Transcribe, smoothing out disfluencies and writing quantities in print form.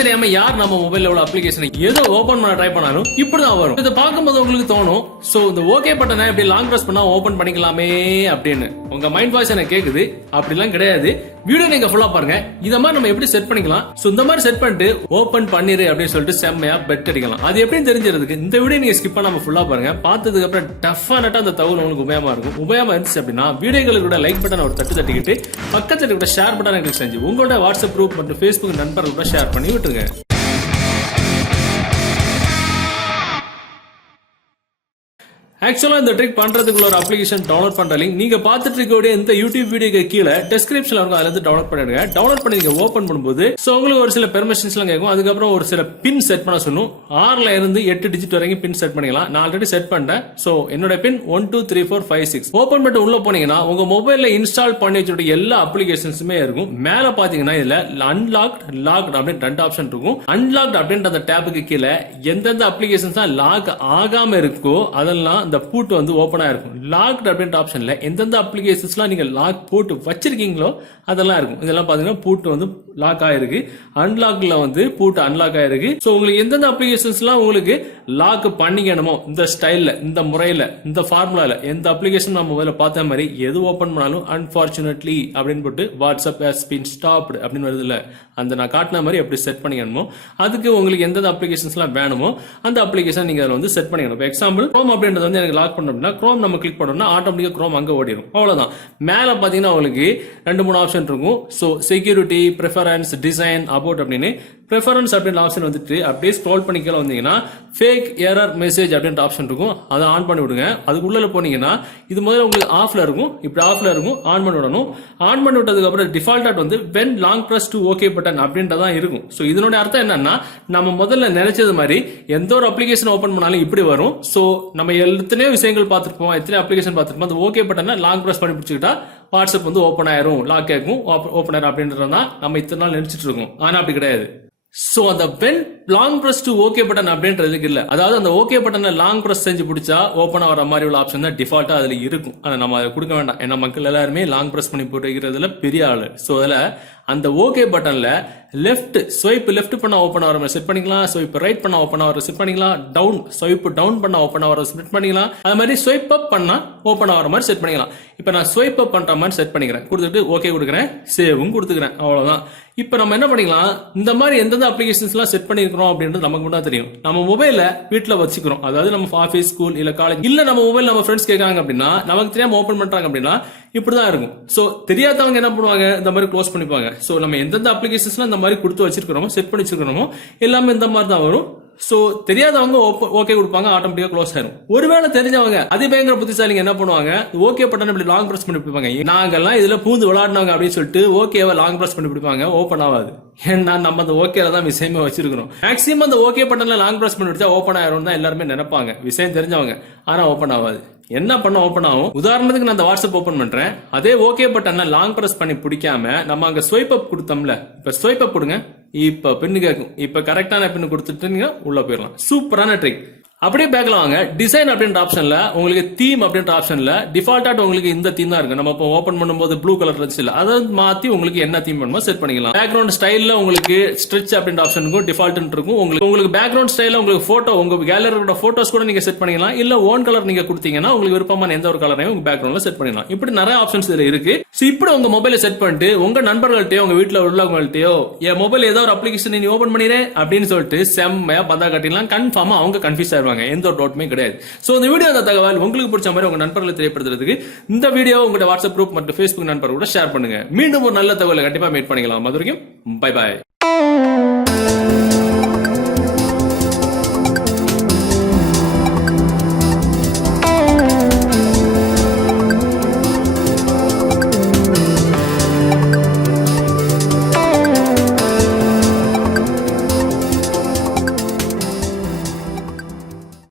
தெரியாம யார் நம்ம மொபைல்ல உள்ள அப்ளிகேஷனை ஏதோ ஓபன் பண்ண ட்ரை பண்ணாலும் இப்படிதான் வரும். இதை பார்க்கும்போது உங்களுக்கு தோணும், சோ இந்த ஓகே பட்டனை இப்படி லாங் பிரஸ் பண்ணா ஓபன் பண்ணிக்கலாமே அப்படின்னு உங்க மைண்ட் வாய்ஸ் எனக்கு கேக்குது. அப்படிலாம் கிடையாது. வீடியோ நீங்க ஃபுல்லா பாருங்க. இத மாதிரி நம்ம எப்படி செட் பண்ணிக்கலாம், சோ இந்த மாதிரி செட் பண்ணிட்டு ஓபன் பண்ணிரு அப்படின்னு சொல்லிட்டு செம்மையா பெட் அடிக்கலாம். அது எப்படின்னு தெரிஞ்சிருக்கு இந்த வீடியோ நீங்க ஸ்கிப் பண்ணாம ஃபுல்லா பாருங்க. பார்த்ததுக்கு அப்புறம் டெஃபினட்டா அந்த தகவல் உங்களுக்கு உபயோகமா இருக்கும். உபயோகமா இருந்துச்சு அப்படின்னா வீடியோகளுக்கு கூட லைக் பட்டன் ஒரு தட்டிக்கிட்டு பக்கத்துல கூட ஷேர் பட்டன் கிளிக் செஞ்சு உங்களோட வாட்ஸ்அப் குரூப் மற்றும் ஃபேஸ்புக் நண்பர்களோட ஷேர் பண்ணி விட்டுருங்க. ஆக்சுவலா இந்த ட்ரிக் பண்றதுக்குள்ள ஒரு அப்ளிகேஷன் டவுன்லோட் பண்ற லிங்க் நீங்க பாத்துட்டு இருக்க இந்த யூடியூப் வீடியோக்கு கீழே டிஸ்கிரிப்ஷன்ல இருக்கும். அதுல இருந்து டவுன்லோட் பண்ணிடுங்க. டவுன்லோட் பண்ணி நீங்க ஓபன் பண்ணும்போது சோ உங்களுக்கு ஒரு சில பெர்மிஷன்ஸ் எல்லாம் கேட்கும். அதுக்கப்புறம் ஒரு சில பின் செட் பண்ண சொல்லும். 6ல இருந்து 8 டிஜிட் வரைக்கும் பின் செட் பண்ணிக்கலாம். நான் ஆல்ரெடி செட் பண்ணிட்டேன். சோ என்னோட பின் 1 2 3 4 5 6. ஓபன் பண்ணிட்டு உள்ள போனீங்கன்னா உங்க மொபைல்ல இன்ஸ்டால் பண்ணி வச்சிருக்க எல்லா அப்ளிகேஷன்ஸுமே இருக்கும். மேல பாத்தீங்கன்னா இதுல அன்லாக்ட் லாக்ட் அப்படின்னு 2 ஆப்ஷன் இருக்கும். அன்லாக்ட் அப்படின்ற அந்த டேபுக்கு கீழே எந்தெந்த அப்ளிகேஷன்ஸ் லாக் ஆகாம இருக்கோ அதெல்லாம் இந்த பூட் வந்து ஓபனா இருக்கும். லாக்ட் அப்படின்ற ஆப்ஷன்ல எந்தெந்த அப்ளிகேஷன்ஸ்லாம் நீங்க லாக் போட்டு வச்சிருக்கீங்களோ அதெல்லாம் இருக்கும். இதெல்லாம் பாத்தீங்கன்னா பூட் வந்து லாக் ஆயிருக்கு. அன்லாக்ல வந்து பூட் அன்லாக் ஆயிருக்கு. சோ உங்களுக்கு எந்தெந்த அப்ளிகேஷன்ஸ்லாம் உங்களுக்கு லாக் பண்ணிக்கணுமோ இந்த ஸ்டைல்ல, இந்த முறையில, இந்த ஃபார்முலால எந்த அப்ளிகேஷன் நம்ம முதல்ல பார்த்த மாதிரி எது ஓபன் பண்ணாலும் அன்பார்ச்சுனேட்லி அப்படின்னு போட்டு வாட்ஸ்அப் ஹஸ் பீன் ஸ்டாப்டு அப்படின்னு வருது இல்ல, அந்த நான் காட்டின மாதிரி எப்படி செட் பண்ணிக்கணுமோ அதுக்கு உங்களுக்கு எந்தெந்த அப்ளிகேஷன்ஸ்லாம் வேணுமோ அந்த அப்ளிகேஷன் நீங்க அதில் வந்து செட் பண்ணிக்கணும். இப்போ எக்ஸாம்பிள் குரோம் அப்படின்றது வந்து எனக்கு லாக் பண்ணோம் அப்படின்னா குரோம் நம்ம கிளிக் பண்ணோம்னா ஆட்டோமேட்டிக்கா குரோம் அங்க ஓடிடும். அவ்வளவுதான். மேல பாத்தீங்கன்னா உங்களுக்கு 2-3 ஆப்ஷன் இருக்கும். So security, preference, design, about அப்படின்னு பிரெஃபரன்ஸ் அப்படின்ற ஆப்ஷன் வந்துட்டு அப்படியே ஸ்க்ரோல் பண்ணி கீழே வந்தீங்கன்னா ஃபேக் எரர் மெசேஜ் அப்படின்ற ஆப்ஷன் இருக்கும். அதை ஆன் பண்ணி விடுங்க. அதுக்குள்ள போனீங்கன்னா இது முதல்ல உங்களுக்கு ஆஃப்ல இருக்கும். இப்படி ஆஃப்ல இருக்கும். ஆன் பண்ணி விடணும். ஆன் பண்ணி விட்டதுக்கு அப்புறம் டிஃபால்ட்டா வந்து when long press to okay button அப்படின்றதான் இருக்கும். சோ இதனோட அர்த்தம் என்னன்னா நம்ம முதல்ல நினைச்சது மாதிரி எந்த ஒரு அப்ளிகேஷன் ஓபன் பண்ணாலும் இப்படி வரும். சோ நம்ம எத்தனையோ விஷயங்கள் பார்த்திருப்போம், எத்தனை அப்ளிகேஷன் பார்த்திருப்போம். அந்த ஓகே பட்டனை லாங் பிரஸ் பண்ணி பிடிச்சிக்கிட்டா வாட்ஸ்அப் வந்து ஓபன் ஆயிரும், லாக் கேட்கும், ஓபன் ஆயிரும் அப்படின்றதான் நம்ம இத்தனை நாள் நினைச்சிட்டு இருக்கோம். ஆனா அப்படி கிடையாது. சோ அந்த when long press to okay button அப்படின்றதுக்கு இல்ல, அதாவது அந்த ஓகே பட்டனை லாங் பிரஸ் செஞ்சு பிடிச்சா ஓபன் ஆகிற மாதிரி உள்ள ஆப்ஷன் தான் டிஃபால்ட்டா அதுல இருக்கும். ஆனா நம்ம அதை கொடுக்க வேண்டாம். ஏன்னா மக்கள் எல்லாருமே லாங் பிரஸ் பண்ணி போட்டுக்கிறதுல பெரிய ஆளு. சோ அதுல அந்த ஓகே பட்டன்ல லெஃப்ட் ஸ்வைப் லெஃப்ட் பண்ண ஓபன் ஆகிற மாதிரி செட் பண்ணிக்கலாம். ஸ்வைப் ரைட் பண்ண ஓபன் ஆகிற செட் பண்ணிக்கலாம். டவுன் ஸ்வைப் டவுன் பண்ண ஓபன் ஆகிற செட் பண்ணிக்கலாம். அது மாதிரி ஸ்வைப் அப் பண்ணா ஓபன் ஆகிற மாதிரி செட் பண்ணிக்கலாம். இப்ப நான் ஸ்வைப் அப் பண்ற மாதிரி செட் பண்ணிக்கிறேன். கொடுத்துட்டு ஓகே கொடுக்குறேன், சேவும் கொடுத்துக்கிறேன். அவ்வளவுதான். இப்ப நம்ம என்ன பண்ணிக்கலாம், இந்த மாதிரி எந்தெந்த அப்ளிகேஷன்ஸ் எல்லாம் செட் பண்ணிருக்கிறோம் அப்படின்றது நமக்கு மட்டும் தெரியும். நம்ம மொபைல வீட்டுல வச்சுக்கிறோம். அதாவது நம்ம ஆபீஸ், ஸ்கூல் இல்ல காலேஜ் இல்ல நம்ம மொபைல் நம்ம ஃப்ரெண்ட்ஸ் கேட்கறாங்க அப்படின்னா நமக்கு தெரியாம ஓபன் பண்றாங்க அப்படின்னா இப்படிதான் இருக்கும். சோ தெரியாதவங்க என்ன பண்ணுவாங்க, இந்த மாதிரி க்ளோஸ் பண்ணிப்பாங்க. சோ நம்ம எந்தெந்த அப்ளிகேஷன்ஸ்லாம் இந்த மாதிரி கொடுத்து வச்சிருக்கிறோமோ செட் பண்ணி வச்சிருக்கிறோமோ எல்லாமே இந்த மாதிரி தான் வரும். சோ தெரியாதவங்க ஓகே கொடுப்பாங்க, ஆட்டோமேட்டிக்கா க்ளோஸ் ஆயிரும். ஒருவேளை தெரிஞ்சவங்க அதிபயங்கர புத்திசாலிங்க என்ன பண்ணுவாங்க, ஓகே பட்டன் இப்படி லாங் பிரஸ் பண்ணி பிடிப்பாங்க. நாங்கெல்லாம் இதுல பூந்து விளையாடினவங்க அப்படின்னு சொல்லிட்டு ஓகேவா லாங் பிரஸ் பண்ணி பிடிப்பாங்க, ஓபன் ஆகாது. ஏன்னா நம்ம அந்த ஓகேல தான் விஷயமே வச்சிருக்கிறோம். மேக்ஸிமம் அந்த ஓகே பட்டன்ல லாங் பிரஸ் பண்ணி பிடிச்சா ஓபன் ஆயிரும் தான் எல்லாருமே நினைப்பாங்க, விஷயம் தெரிஞ்சவங்க. ஆனா ஓபன் ஆகாது. என்ன பண்ண ஓபன் ஆகும், உதாரணத்துக்கு நான் அந்த வாட்ஸ்அப் ஓபன் பண்றேன். அதே ஓகே பட்டன்ல லாங் பிரஸ் பண்ணி பிடிக்காம நம்ம அங்க ஸ்வைப் அப் கொடுத்தோம்ல, இப்ப ஸ்வைப் அப் கொடுங்க, இப்ப பின்னு கேட்கும். இப்ப கரெக்டான பின்னு கொடுத்துட்டு உள்ள போயிடலாம். சூப்பரான ட்ரிக். அப்படியே பேக்ல வாங்க. டிசைன் அப்படின்ற ஆப்ஷன்ல உங்களுக்கு தீம் அப்படின்ற ஆப்ஷன்ல டிஃபால்ட்டா உங்களுக்கு இந்த தீம் தான் இருக்கு. நம்ம இப்போ ஓபன் பண்ணும்போது ப்ளூ கலர் இருந்துச்சு இல்ல, அதை மாத்தி உங்களுக்கு என்ன தீம் வேணுமோ செட் பண்ணிக்கலாம். பேக்ரவுண்ட் ஸ்டைல்ல உங்களுக்கு ஸ்ட்ரெச் அப்படின்ற ஆப்ஷன் இருக்கும், டிஃபால்ட் இருக்கும். உங்களுக்கு பேக்ரவுண்ட் ஸ்டைல்ல உங்களுக்கு போட்டோ, உங்க கேலரியோட போட்டோஸ் கூட நீங்க செட் பண்ணிக்கலாம். இல்ல ஓன் கலர் நீங்க கொடுத்தீங்கன்னா உங்களுக்கு விருப்பமான எந்த ஒரு கலரையும் உங்க பேக்ரவுண்ட்ல செட் பண்ணிக்கலாம். இப்படி நிறைய ஆப்ஷன்ஸ் இதுல இருக்கு. இப்படி உங்க மொபைலை செட் பண்ணிட்டு உங்க நண்பர்கள்ட்டயோ உங்க வீட்டுல உள்ளவங்கள்ட்டயோ என் மொபைல் ஏதோ ஒரு அப்ளிகேஷன் நீ ஓபன் பண்ணிடு அப்படின்னு சொல்லிட்டு செம்மையா பந்தா கட்டிடலாம். கன்ஃபார்மா அவங்க கன்ஃபியூஸ் ஆயிருவாங்க, எந்த ஒரு டவுட்டுமே கிடையாது. சோ இந்த வீடியோ அந்த தகவல் உங்களுக்கு பிடிச்ச மாதிரி உங்க நண்பர்களை தெரியப்படுத்துறதுக்கு இந்த வீடியோ உங்க வாட்ஸ்அப் குரூப் மற்றும் ஃபேஸ்புக் நண்பர்களோட ஷேர் பண்ணுங்க. மீண்டும் ஒரு நல்ல தகவலை கண்டிப்பா மீட் பண்ணிக்கலாம். அது வரைக்கும் பை பாய்.